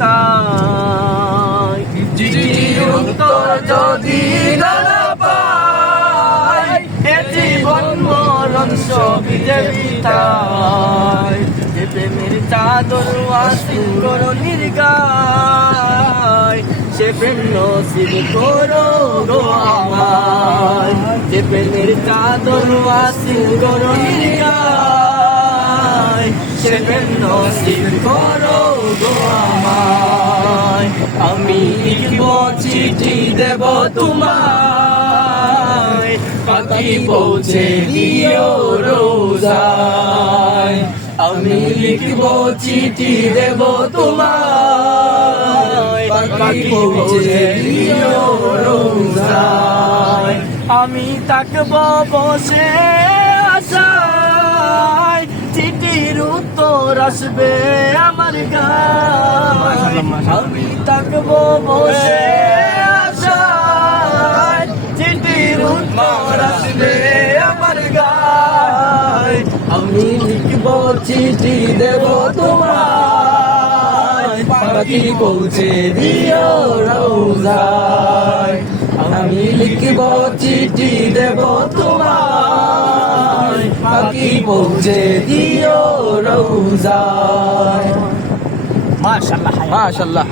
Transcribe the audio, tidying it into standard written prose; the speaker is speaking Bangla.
তাই চিঠির উত্তর যদি না পাই এ জীবন মরণ সবই যে বিতাই যে প্রেমের চাদর আসিল করো নির্গায় সে প্রেম নসিব করো গো আমায় যে প্রেমের চাদর আসিল করো নির্গায় সে প্রেম নসিব করো গো আমায় আমি লিখব চিঠি দেব তোমায় পাখি পৌঁছে দিও রোজায় আমি লিখব চিঠি দেব তোমায় পাখি পৌঁছে দিও রোজায় আমি থাকব বসে আশায় চিঠির উত্তর আসবে আমার গায়ে আমি থাকব বসে আশায় চিঠির উত্তর আসবে আমার গায়ে আমি লিখব চিঠি দেব তোমায় পাখি পৌঁছে দিও রোজায় আমি লিখব চিঠি দেব তোমায় পাখি পৌঁছে দিও রোজায়। মাশাআল্লাহ মাশাআল্লাহ।